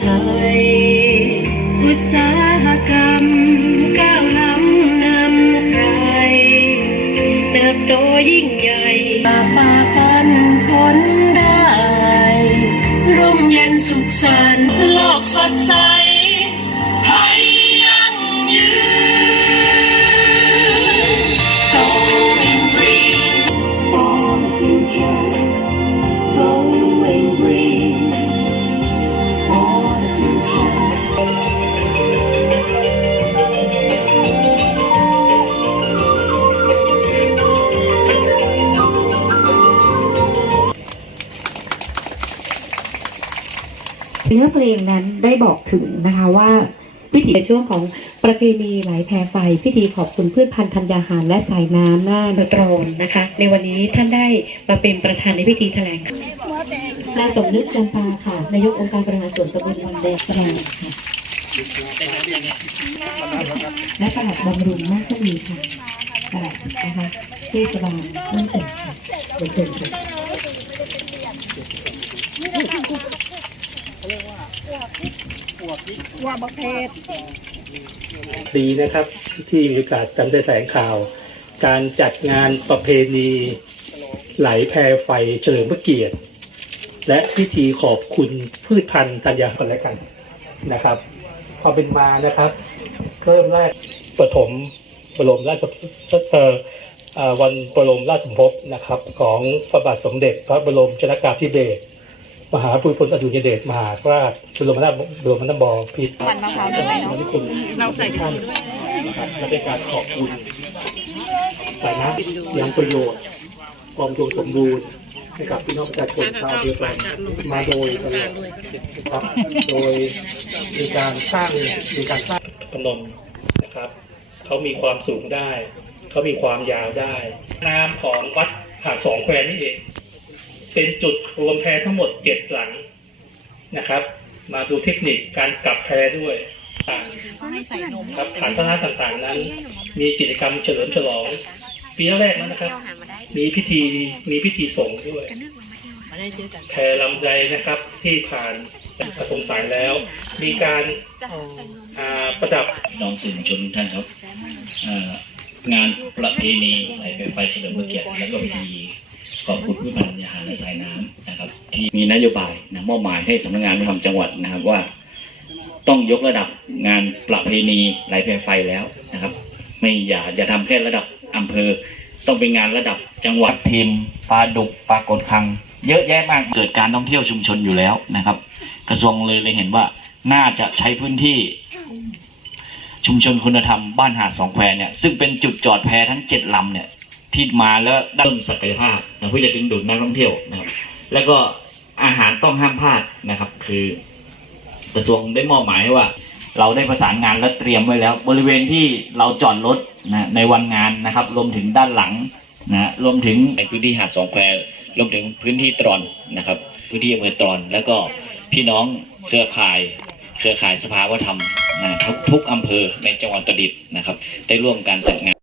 ไทย อุตสาหกรรมก้าวล้ำนำใคร เติบโตยิ่งใหญ่ฝ่าฝาฟันพ้นได้ ร่มเย็นสุขสันต์โลกสดใส เนื้อเพลงนั้นได้บอกถึงนะคะว่าวิถีในช่วงของประเพณีไหลแพไฟพิธีขอบคุณพืชพันธุ์ธัญญาหารและสายน้ำหน้าโดยตรงนะคะ ในวันนี้ท่านได้มาเป็นประธานในพิธีแถลงนายสมนึกจันทาค่ะนายกองค์การบริหารส่วนตำบลวังแดงแสดงค่ะและประหลัดบำรุงมากก็มีค่ะประหลัดนะคะเทศบาลต้องเสร็จค่ะเดี๋ย วเชิญค่ะดีนะครับที่มีโอกาสจำได้แถลงข่าว การจัดงานประเพณีไหลแพรไฟเฉลิมพระเกียรติ และพิธีขอบคุณพืชพันธุ์ธัญญาคนและกันนะครับพอเป็นมานะครับเริ่มแรกปฐมบรมราชเอ่อเอ่อวันบรมราชสมภพนะครับ ของพระบาทสมเด็จพระบรมชนกาธิเบศร มหาภูมิพลอดุลยเดชมหาราชบรมนาถบรมนาถบพิตรวันมะพร้าวด้วยเนอะคุณเราใส่ท่านนะครับและเป็นการขอบคุณสายน้ำยังประโยชน์ความรวมสมบูรณ์ให้กับพี่น้องประชาชนชาวเรือกันมาโดยตลอดนะครับโดยมีการสร้างมีการสร้างพนมนะครับเขามีความสูงได้เขามีความยาวได้ น้ำของวัดหาดสองแควนี่เอง เป็นจุดรวมแพทั้งหมดเจ็ดหลังนะครับ มาดูเทคนิคการกลับแพด้วยต่างครับฐานพระนาต่างๆนั้น มีกิจกรรมเฉลิมฉลองปีแรกนั้นนะครับ มีพิธีมีพิธีส่งฆ์ด้วยแพรลำไยนะครับที่ผ่านประสงสายแล้ว มีการอ่าประดับน้องสื่อมวลชนทุกท่านครับเอ่องานประเพณีไหลไฟไฟเฉลิมพระเกียรติและก็พิธีข อบคุณผู้พันยาหารและสายน้ำนะครับที่มีนโยบายนะมอบหมายให้สำนักงานวัฒนธรรมจังหวัดนะครับว่า ต้องยกระดับงานประเพณีไหลไฟไฟแล้วนะครับ ไม่อย่าอย่าทำแค่ระดับอำเภอ ต้องเป็นงานระดับจังหวัดพิมพ์ปลาดุกปลากดคัง เยอะแยะมากเกิดการท่องเที่ยวชุมชนอยู่แล้วนะครับ กระทรวงเลยเลยเห็นว่าน่าจะใช้พื้นที่ชุมชนคุณธรรมบ้านหาดสองแควเนี่ยซึ่งเป็นจุดจอดแพทั้งเจ็ดลำเนี่ย ที่มาแล้วได้เพิ่มศักยภาพนะเพื่อจะดึงดูดนักท่องเที่ยวนะครับ แล้วก็อาหารต้องห้ามพลาดนะครับ คือกระทรวงได้มอบหมายว่า เราได้ประสานงานและเตรียมไว้แล้ว บริเวณที่เราจอดรถนะในวันงานนะครับ รวมถึงด้านหลังนะรวมถึงในพื้นที่หาดสองแควรวมถึงพื้นที่ตรอนนะครับ พื้นที่อำเภอตรอน แล้วก็พี่น้องเครือข่าย เครือข่ายสภาวัฒนธรรมนะทุกทุกอำเภอในจังหวัดตรดิตนะครับ ได้ร่วมกันจัดงาน